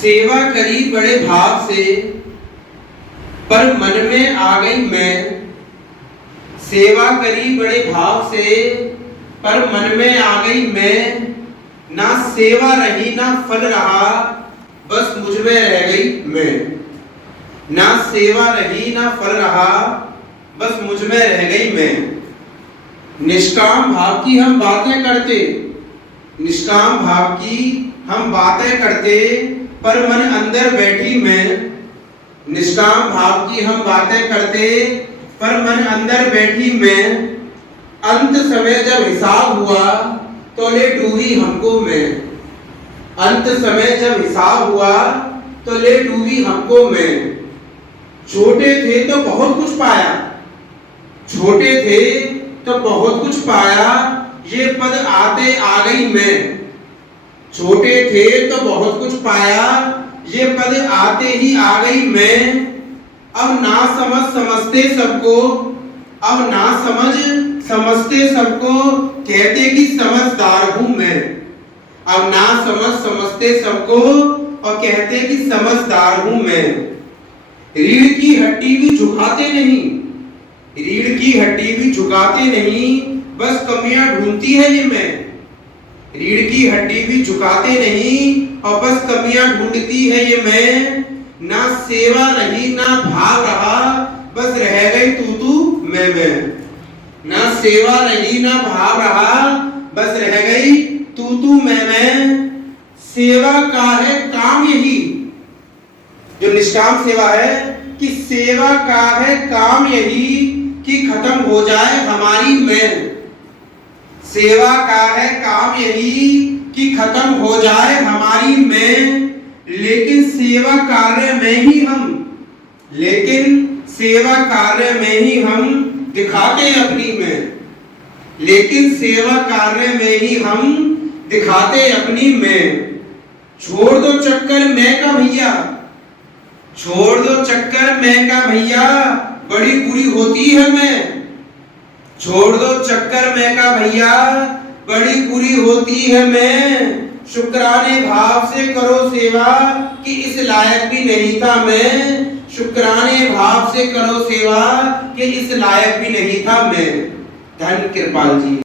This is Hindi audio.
सेवा करी बड़े भाव से, पर मन में आ गई मैं। सेवा करी बड़े भाव से, पर मन में आ गई मैं। ना सेवा रही ना फल रहा, बस मुझ में रह गई मैं। ना सेवा रही ना फल रहा, बस मुझ में रह गई मैं। निष्काम भाव की हम बातें करते, निष्काम भाव की हम बातें करते, पर मन अंदर बैठी मैं। निष्काम भाव की हम बातें करते, पर मन अंदर बैठी मैं। अंत समय जब हिसाब हुआ, तो ले डूबी हमको मैं। अंत समय जब हिसाब हुआ, तो ले डूबी हमको मैं। छोटे थे तो बहुत कुछ पाया, छोटे थे तो बहुत कुछ पाया, ये पद आते आ गई मैं। छोटे थे तो बहुत कुछ पाया, ये पद आते ही आ गई मैं। अब ना समझ समझते सबको, अब ना समझ समझते सबको, कहते कि समझदार हूं मैं। अब ना समझ समझते सबको और कहते कि समझदार हूं मैं। रीढ़ की हड्डी भी झुकाते नहीं, रीढ़ की हड्डी भी झुकाते नहीं, बस कमियां ढूंढती है ये मैं। रीढ़ की हड्डी भी झुकाते नहीं और बस कमियां ढूंढती है ये मैं। ना सेवा रही ना भाव रहा, बस रह गई तू मैं। ना सेवा रही ना भाव रहा, बस रह गई तू मैं। सेवा का है काम यही, जो निष्काम सेवा है, कि सेवा का है काम यही कि खत्म हो जाए हमारी मैं। सेवा का है काम यही कि खत्म हो जाए हमारी मैं। लेकिन सेवा कार्य में ही हम, लेकिन सेवा कार्य में ही हम दिखाते अपनी मैं। लेकिन सेवा कार्य में ही हम दिखाते अपनी मैं। छोड़ दो चक्कर मैं का भैया, छोड़ दो चक्कर मैं का भैया, बड़ी बुरी होती है मैं। छोड़ दो चक्कर मैं का भैया, बड़ी बुरी होती है मैं। शुक्राने भाव से करो सेवा, कि इस लायक भी नहीं था मैं। शुक्राने भाव से करो सेवा, कि इस लायक भी नहीं था मैं। धन कृपाल जी।